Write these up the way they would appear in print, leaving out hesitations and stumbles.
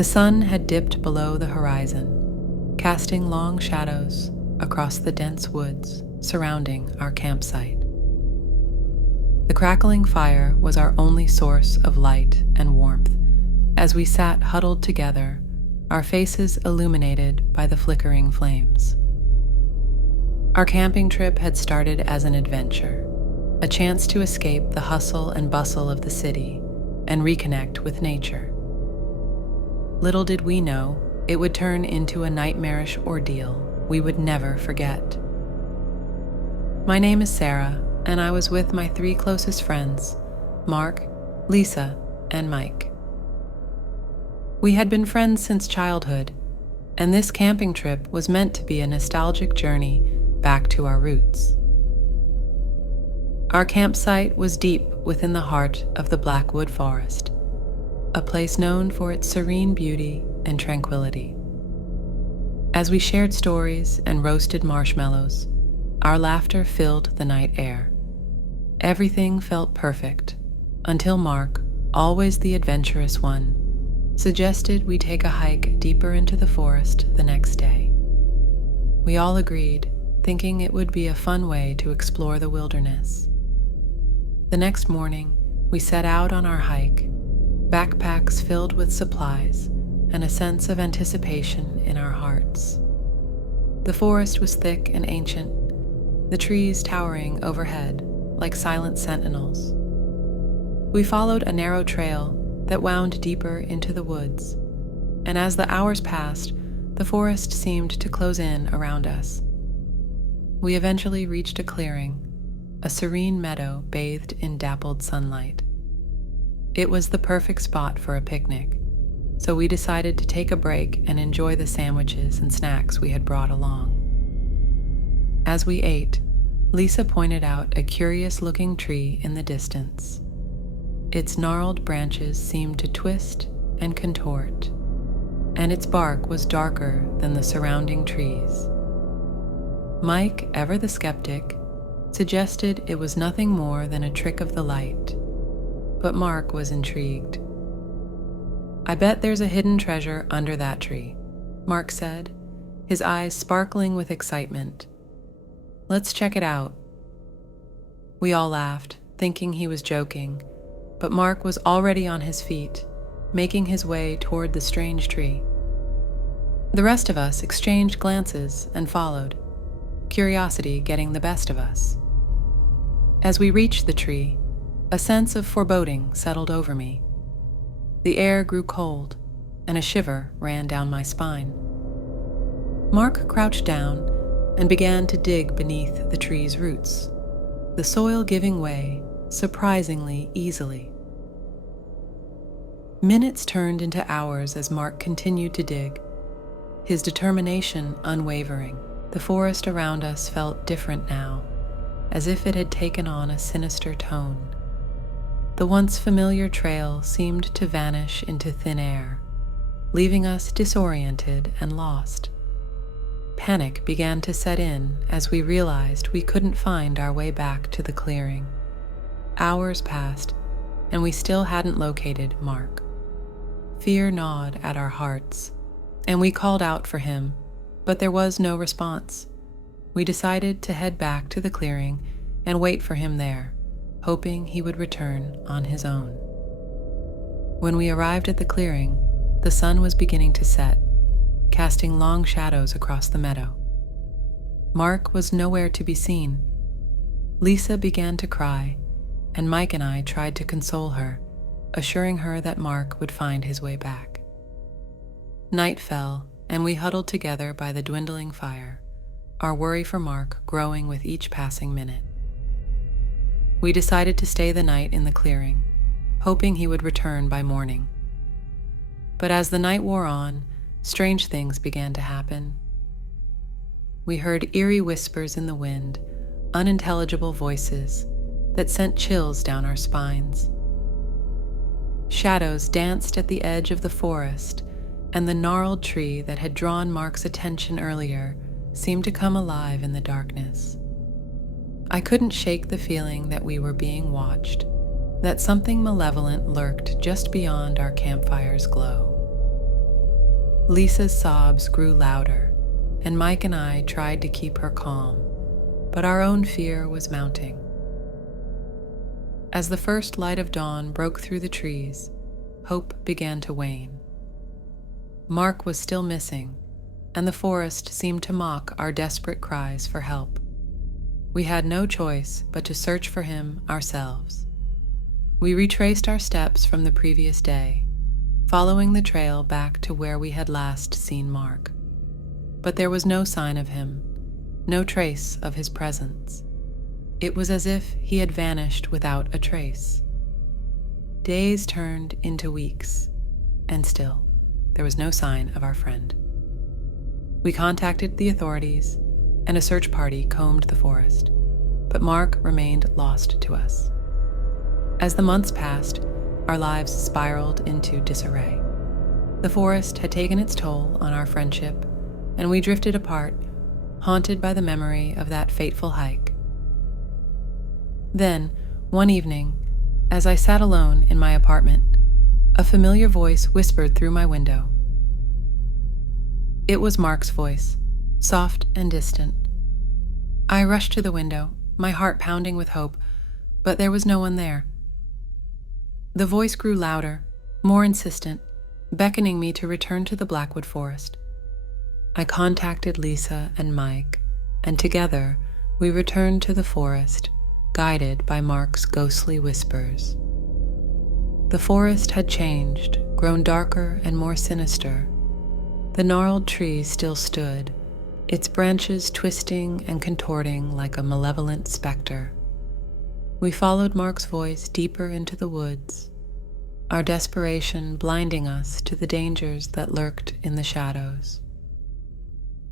The sun had dipped below the horizon, casting long shadows across the dense woods surrounding our campsite. The crackling fire was our only source of light and warmth as we sat huddled together, our faces illuminated by the flickering flames. Our camping trip had started as an adventure, a chance to escape the hustle and bustle of the city and reconnect with nature. Little did we know it would turn into a nightmarish ordeal we would never forget. My name is Sarah, and I was with my 3 closest friends, Mark, Lisa, and Mike. We had been friends since childhood, and this camping trip was meant to be a nostalgic journey back to our roots. Our campsite was deep within the heart of the Blackwood Forest, a place known for its serene beauty and tranquility. As we shared stories and roasted marshmallows, our laughter filled the night air. Everything felt perfect until Mark, always the adventurous one, suggested we take a hike deeper into the forest the next day. We all agreed, thinking it would be a fun way to explore the wilderness. The next morning, we set out on our hike, backpacks filled with supplies and a sense of anticipation in our hearts. The forest was thick and ancient, the trees towering overhead like silent sentinels. We followed a narrow trail that wound deeper into the woods, and as the hours passed, the forest seemed to close in around us. We eventually reached a clearing, a serene meadow bathed in dappled sunlight. It was the perfect spot for a picnic, so we decided to take a break and enjoy the sandwiches and snacks we had brought along. As we ate, Lisa pointed out a curious-looking tree in the distance. Its gnarled branches seemed to twist and contort, and its bark was darker than the surrounding trees. Mike, ever the skeptic, suggested it was nothing more than a trick of the light, but Mark was intrigued. "I bet there's a hidden treasure under that tree," Mark said, his eyes sparkling with excitement. "Let's check it out." We all laughed, thinking he was joking, but Mark was already on his feet, making his way toward the strange tree. The rest of us exchanged glances and followed, curiosity getting the best of us. As we reached the tree, a sense of foreboding settled over me. The air grew cold, and a shiver ran down my spine. Mark crouched down and began to dig beneath the tree's roots, the soil giving way surprisingly easily. Minutes turned into hours as Mark continued to dig, his determination unwavering. The forest around us felt different now, as if it had taken on a sinister tone. The once familiar trail seemed to vanish into thin air, leaving us disoriented and lost. Panic began to set in as we realized we couldn't find our way back to the clearing. Hours passed, and we still hadn't located Mark. Fear gnawed at our hearts, and we called out for him, but there was no response. We decided to head back to the clearing and wait for him there, hoping he would return on his own. When we arrived at the clearing, the sun was beginning to set, casting long shadows across the meadow. Mark was nowhere to be seen. Lisa began to cry, and Mike and I tried to console her, assuring her that Mark would find his way back. Night fell, and we huddled together by the dwindling fire, our worry for Mark growing with each passing minute. We decided to stay the night in the clearing, hoping he would return by morning. But as the night wore on, strange things began to happen. We heard eerie whispers in the wind, unintelligible voices that sent chills down our spines. Shadows danced at the edge of the forest, and the gnarled tree that had drawn Mark's attention earlier seemed to come alive in the darkness. I couldn't shake the feeling that we were being watched, that something malevolent lurked just beyond our campfire's glow. Lisa's sobs grew louder, and Mike and I tried to keep her calm, but our own fear was mounting. As the first light of dawn broke through the trees, hope began to wane. Mark was still missing, and the forest seemed to mock our desperate cries for help. We had no choice but to search for him ourselves. We retraced our steps from the previous day, following the trail back to where we had last seen Mark. But there was no sign of him, no trace of his presence. It was as if he had vanished without a trace. Days turned into weeks, and still, there was no sign of our friend. We contacted the authorities, and a search party combed the forest, but Mark remained lost to us. As the months passed, our lives spiraled into disarray. The forest had taken its toll on our friendship, and we drifted apart, haunted by the memory of that fateful hike. Then, one evening, as I sat alone in my apartment, a familiar voice whispered through my window. It was Mark's voice, soft and distant. I rushed to the window, my heart pounding with hope, but there was no one there. The voice grew louder, more insistent, beckoning me to return to the Blackwood Forest. I contacted Lisa and Mike, and together we returned to the forest, guided by Mark's ghostly whispers. The forest had changed, grown darker and more sinister. The gnarled tree still stood, its branches twisting and contorting like a malevolent specter. We followed Mark's voice deeper into the woods, our desperation blinding us to the dangers that lurked in the shadows.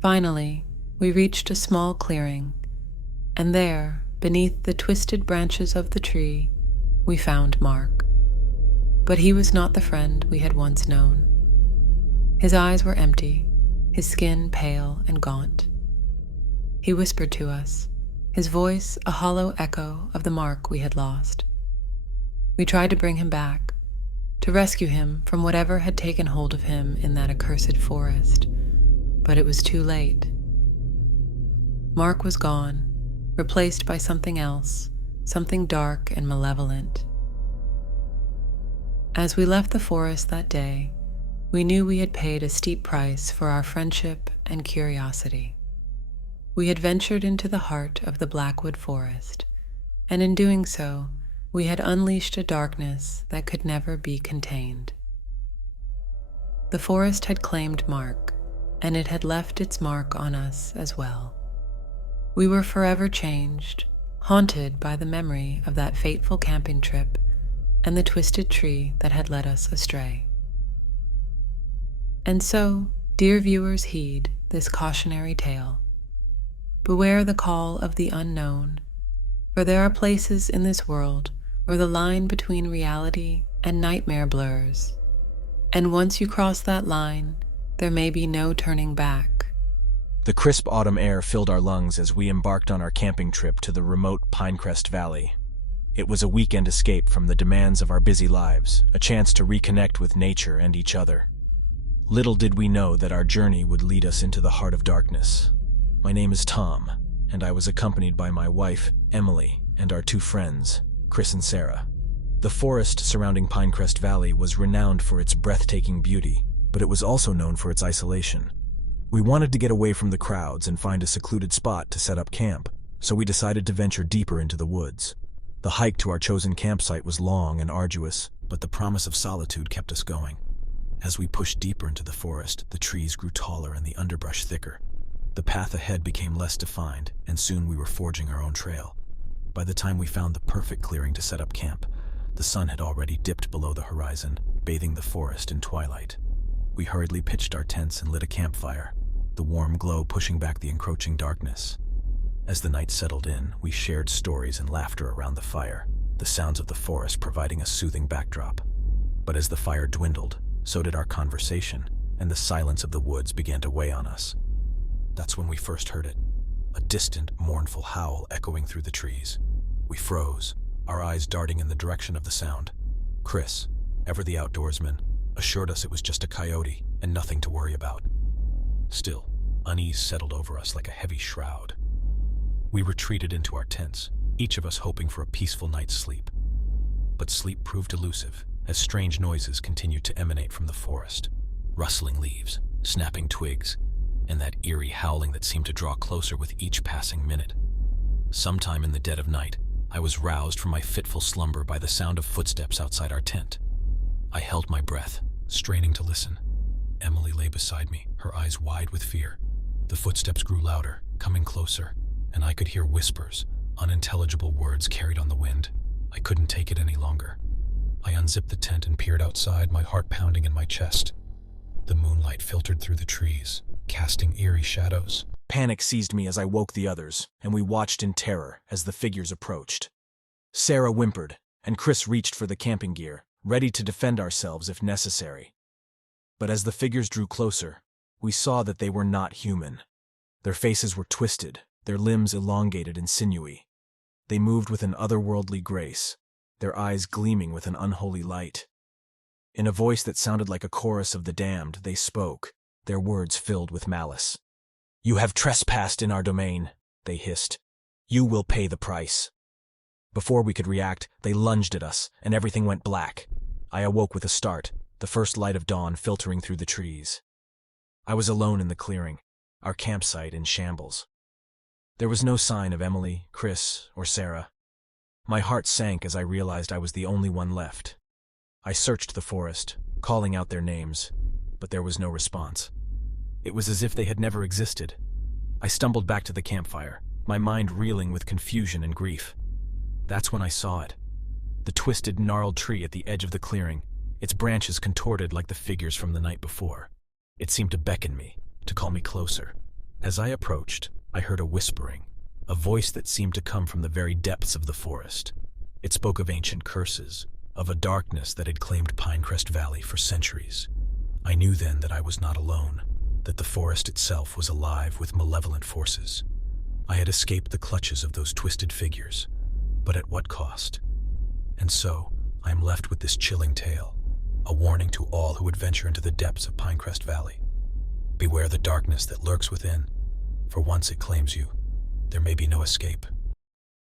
Finally, we reached a small clearing, and there, beneath the twisted branches of the tree, we found Mark. But he was not the friend we had once known. His eyes were empty, his skin pale and gaunt. He whispered to us, his voice a hollow echo of the Mark we had lost. We tried to bring him back, to rescue him from whatever had taken hold of him in that accursed forest, but it was too late. Mark was gone, replaced by something else, something dark and malevolent. As we left the forest that day, we knew we had paid a steep price for our friendship and curiosity. We had ventured into the heart of the Blackwood Forest, and in doing so, we had unleashed a darkness that could never be contained. The forest had claimed Mark, and it had left its mark on us as well. We were forever changed, haunted by the memory of that fateful camping trip and the twisted tree that had led us astray. And so, dear viewers, heed this cautionary tale. Beware the call of the unknown, for there are places in this world where the line between reality and nightmare blurs, and once you cross that line, there may be no turning back. The crisp autumn air filled our lungs as we embarked on our camping trip to the remote Pinecrest Valley. It was a weekend escape from the demands of our busy lives, a chance to reconnect with nature and each other. Little did we know that our journey would lead us into the heart of darkness. My name is Tom, and I was accompanied by my wife, Emily, and our two friends, Chris and Sarah. The forest surrounding Pinecrest Valley was renowned for its breathtaking beauty, but it was also known for its isolation. We wanted to get away from the crowds and find a secluded spot to set up camp, so we decided to venture deeper into the woods. The hike to our chosen campsite was long and arduous, but the promise of solitude kept us going. As we pushed deeper into the forest, the trees grew taller and the underbrush thicker. The path ahead became less defined, and soon we were forging our own trail. By the time we found the perfect clearing to set up camp, the sun had already dipped below the horizon, bathing the forest in twilight. We hurriedly pitched our tents and lit a campfire, the warm glow pushing back the encroaching darkness. As the night settled in, we shared stories and laughter around the fire, the sounds of the forest providing a soothing backdrop. But as the fire dwindled, so did our conversation, and the silence of the woods began to weigh on us. That's when we first heard it, a distant, mournful howl echoing through the trees. We froze, our eyes darting in the direction of the sound. Chris, ever the outdoorsman, assured us it was just a coyote and nothing to worry about. Still, unease settled over us like a heavy shroud. We retreated into our tents, each of us hoping for a peaceful night's sleep. But sleep proved elusive, as strange noises continued to emanate from the forest. Rustling leaves, snapping twigs, and that eerie howling that seemed to draw closer with each passing minute. Sometime in the dead of night, I was roused from my fitful slumber by the sound of footsteps outside our tent. I held my breath, straining to listen. Emily lay beside me, her eyes wide with fear. The footsteps grew louder, coming closer, and I could hear whispers, unintelligible words carried on the wind. I couldn't take it any longer. I unzipped the tent and peered outside, my heart pounding in my chest. The moonlight filtered through the trees, casting eerie shadows. Panic seized me as I woke the others, and we watched in terror as the figures approached. Sarah whimpered, and Chris reached for the camping gear, ready to defend ourselves if necessary. But as the figures drew closer, we saw that they were not human. Their faces were twisted, their limbs elongated and sinewy. They moved with an otherworldly grace, their eyes gleaming with an unholy light. In a voice that sounded like a chorus of the damned, they spoke, their words filled with malice. "You have trespassed in our domain," they hissed. "You will pay the price." Before we could react, they lunged at us, and everything went black. I awoke with a start, the first light of dawn filtering through the trees. I was alone in the clearing, our campsite in shambles. There was no sign of Emily, Chris, or Sarah. My heart sank as I realized I was the only one left. I searched the forest, calling out their names, but there was no response. It was as if they had never existed. I stumbled back to the campfire, my mind reeling with confusion and grief. That's when I saw it. The twisted, gnarled tree at the edge of the clearing, its branches contorted like the figures from the night before. It seemed to beckon me, to call me closer. As I approached, I heard a whispering, a voice that seemed to come from the very depths of the forest. It spoke of ancient curses, of a darkness that had claimed Pinecrest Valley for centuries. I knew then that I was not alone, that the forest itself was alive with malevolent forces. I had escaped the clutches of those twisted figures, but at what cost? And so, I am left with this chilling tale, a warning to all who would venture into the depths of Pinecrest Valley. Beware the darkness that lurks within, for once it claims you, there may be no escape.